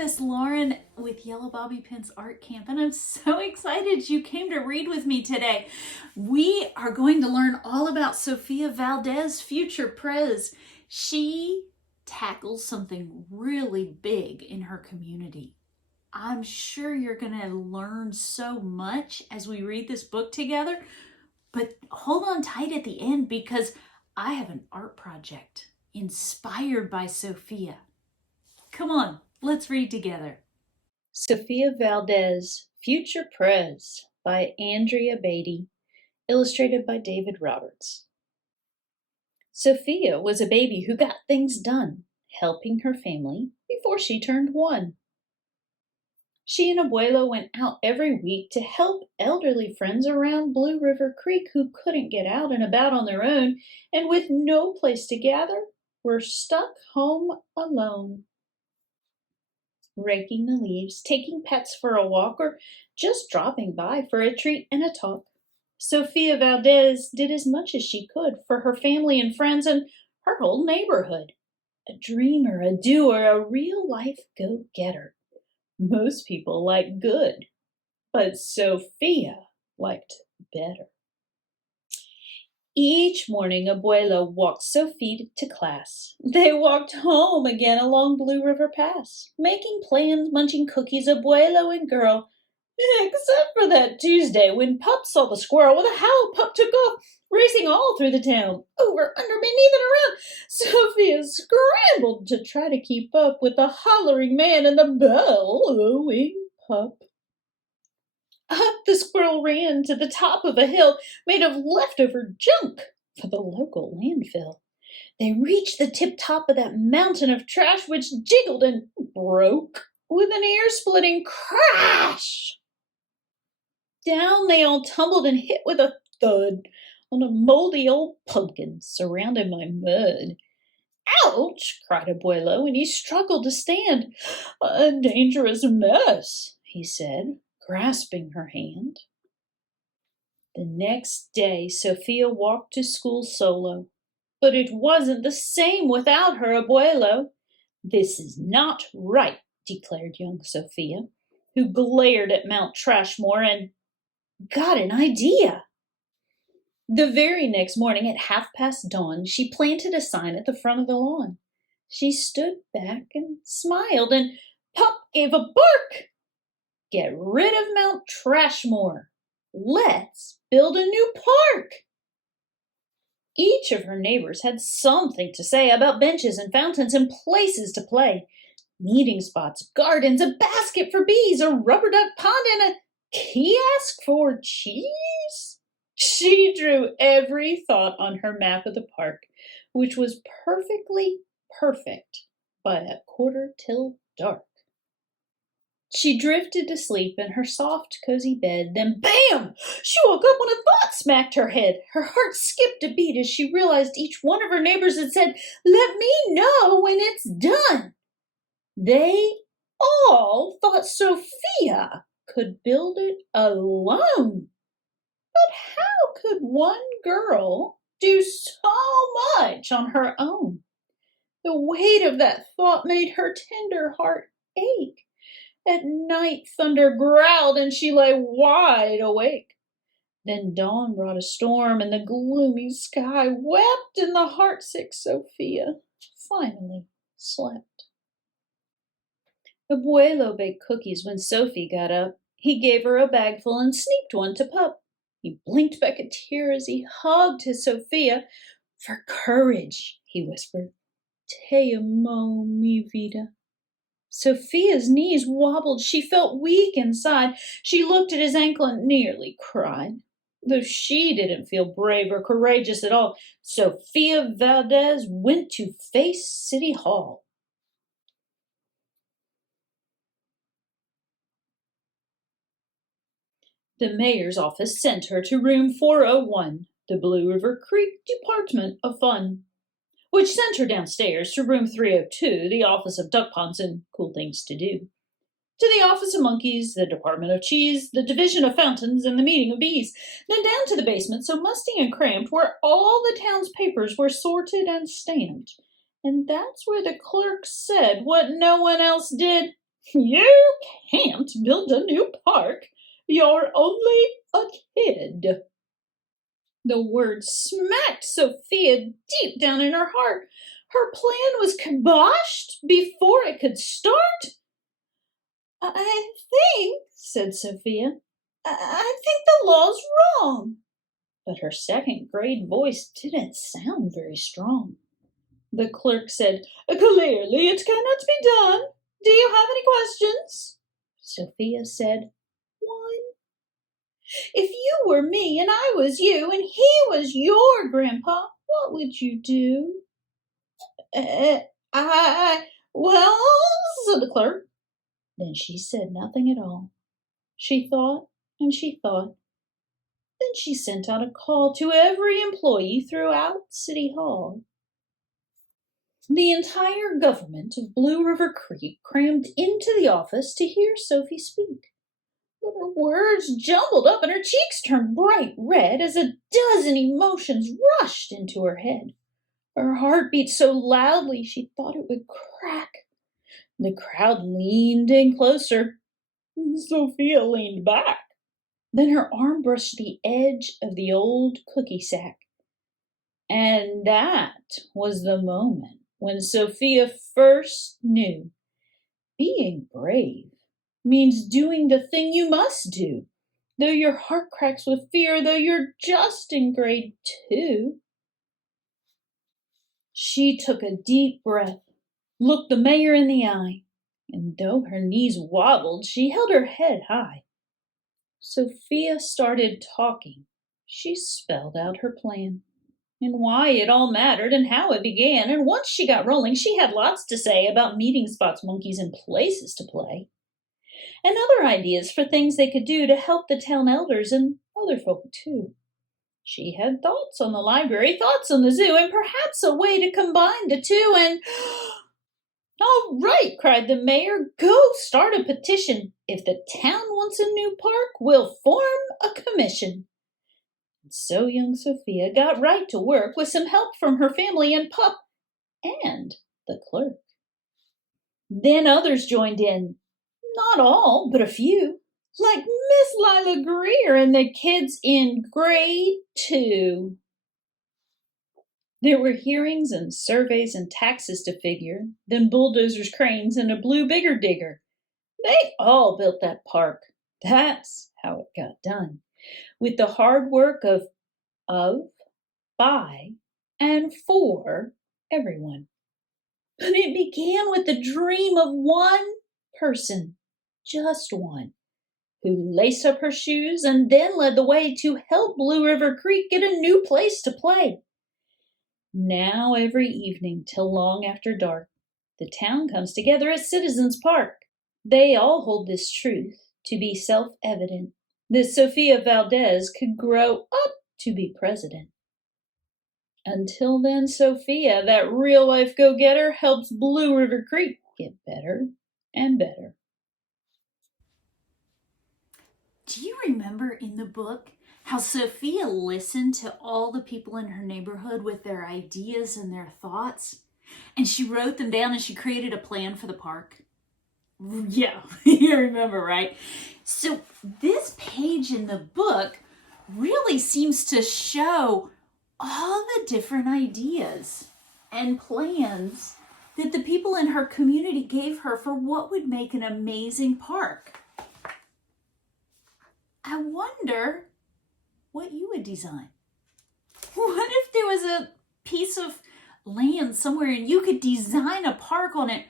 Miss Lauren with Yellow Bobby Pin's Art Camp, and I'm so excited you came to read with me today. We are going to learn all about Sofia Valdez, future Prez. She tackles something really big in her community. I'm sure you're going to learn so much as we read this book together, but hold on tight at the end because I have an art project inspired by Sofia. Come on, let's read together. Sofia Valdez, Future Prez by Andrea Beatty, illustrated by David Roberts. Sofia was a baby who got things done, helping her family before she turned 1. She and Abuelo went out every week to help elderly friends around Blue River Creek who couldn't get out and about on their own and with no place to gather were stuck home alone. Raking the leaves, taking pets for a walk, or just dropping by for a treat and a talk. Sofia Valdez did as much as she could for her family and friends and her whole neighborhood. A dreamer, a doer, a real-life go-getter. Most people like good, but Sofia liked better. Each morning, Abuelo walked Sofia to class. They walked home again along Blue River Pass, making plans, munching cookies, Abuelo and girl, except for that Tuesday when Pup saw the squirrel with a howl. Pup took off, racing all through the town, over, under, beneath, and around. Sofia scrambled to try to keep up with the hollering man and the bellowing Pup. Up the squirrel ran to the top of a hill made of leftover junk for the local landfill. They reached the tip-top of that mountain of trash which jiggled and broke with an ear-splitting crash. Down they all tumbled and hit with a thud on a moldy old pumpkin surrounded by mud. "Ouch!" cried Abuelo, and he struggled to stand. "A dangerous mess," he said, grasping her hand. The next day, Sofia walked to school solo, but it wasn't the same without her Abuelo. "This is not right," declared young Sofia, who glared at Mount Trashmore and got an idea. The very next morning at dawn, she planted a sign at the front of the lawn. She stood back and smiled, and Pup gave a bark. "Get rid of Mount Trashmore. Let's build a new park." Each of her neighbors had something to say about benches and fountains and places to play. Meeting spots, gardens, a basket for bees, a rubber duck pond, and a kiosk for cheese. She drew every thought on her map of the park, which was perfectly perfect by a quarter till dark. She drifted to sleep in her soft, cozy bed. Then, bam! She woke up when a thought smacked her head. Her heart skipped a beat as she realized each one of her neighbors had said, "Let me know when it's done." They all thought Sofia could build it alone. But how could one girl do so much on her own? The weight of that thought made her tender heart ache. At night, thunder growled and she lay wide awake. Then dawn brought a storm and the gloomy sky wept and the heartsick Sofia finally slept. Abuelo baked cookies when Sophie got up. He gave her a bagful and sneaked one to Pup. He blinked back a tear as he hugged his Sofia. "For courage," he whispered. "Te amo, mi vida." Sofia's knees wobbled. She felt weak inside. She looked at his ankle and nearly cried. Though she didn't feel brave or courageous at all, Sofia Valdez went to face City Hall. The mayor's office sent her to room 401, the Blue River Creek Department of Fun, which sent her downstairs to room 302, the office of duck ponds and cool things to do, to the office of monkeys, the department of cheese, the division of fountains, and the meeting of bees, then down to the basement so musty and cramped where all the town's papers were sorted and stamped. And that's where the clerk said what no one else did. You can't build a new park. You're only a kid. The words smacked Sophia deep down in her heart. Her plan was kiboshed before it could start. I think, said Sophia, I think the law's wrong. But her second grade voice didn't sound very strong. The clerk said, Clearly it cannot be done. Do you have any questions? Sophia said, One. If you were me and I was you and he was your grandpa, what would you do? Well, said the clerk. Then she said nothing at all. She thought and she thought. Then she sent out a call to every employee throughout City Hall. The entire government of Blue River Creek crammed into the office to hear Sophie speak. But her words jumbled up and her cheeks turned bright red as a dozen emotions rushed into her head. Her heart beat so loudly she thought it would crack. The crowd leaned in closer. Sophia leaned back. Then her arm brushed the edge of the old cookie sack. And that was the moment when Sophia first knew being brave means doing the thing you must do, though your heart cracks with fear, though you're just in grade 2. She took a deep breath, looked the mayor in the eye, and though her knees wobbled, she held her head high. Sophia started talking. She spelled out her plan and why it all mattered and how it began, and once she got rolling, she had lots to say about meeting spots, monkeys, and places to play, and other ideas for things they could do to help the town elders and other folk too. She had thoughts on the library, thoughts on the zoo, and perhaps a way to combine the two, and all right, cried the mayor, go start a petition. If the town wants a new park, we'll form a commission. So young Sophia got right to work with some help from her family and Pup and the clerk. Then others joined in. Not all, but a few. Like Miss Lila Greer and the kids in grade 2. There were hearings and surveys and taxes to figure, then bulldozers, cranes, and a blue bigger digger. They all built that park. That's how it got done. With the hard work of, by, and for everyone. But it began with the dream of one person, just one, who laced up her shoes and then led the way to help Blue River Creek get a new place to play. Now every evening till long after dark, the town comes together at Citizens Park. They all hold this truth to be self-evident, that Sofia Valdez could grow up to be president. Until then, Sofia, that real-life go-getter, helps Blue River Creek get better and better. Do you remember in the book how Sofia listened to all the people in her neighborhood with their ideas and their thoughts? And she wrote them down and she created a plan for the park. Yeah, you remember, right? So this page in the book really seems to show all the different ideas and plans that the people in her community gave her for what would make an amazing park. I wonder what you would design. What if there was a piece of land somewhere and you could design a park on it?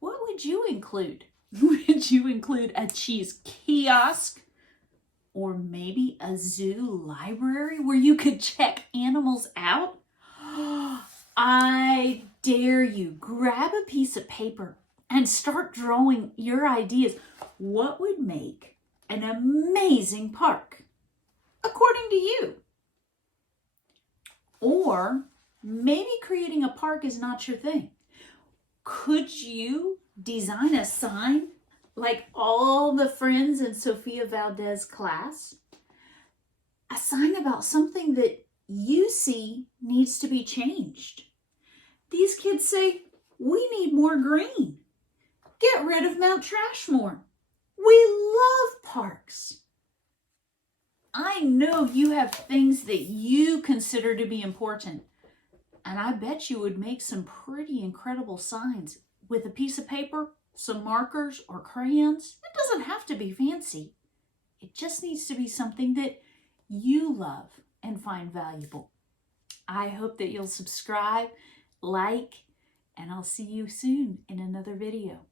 What would you include? Would you include a cheese kiosk? Or maybe a zoo library where you could check animals out? I dare you, grab a piece of paper and start drawing your ideas. What would make an amazing park, according to you? Or maybe creating a park is not your thing. Could you design a sign like all the friends in Sofia Valdez class? A sign about something that you see needs to be changed. These kids say, we need more green. Get rid of Mount Trashmore. We love parks. I know you have things that you consider to be important, and I bet you would make some pretty incredible signs with a piece of paper, some markers, or crayons. It doesn't have to be fancy. It just needs to be something that you love and find valuable. I hope that you'll subscribe, like, and I'll see you soon in another video.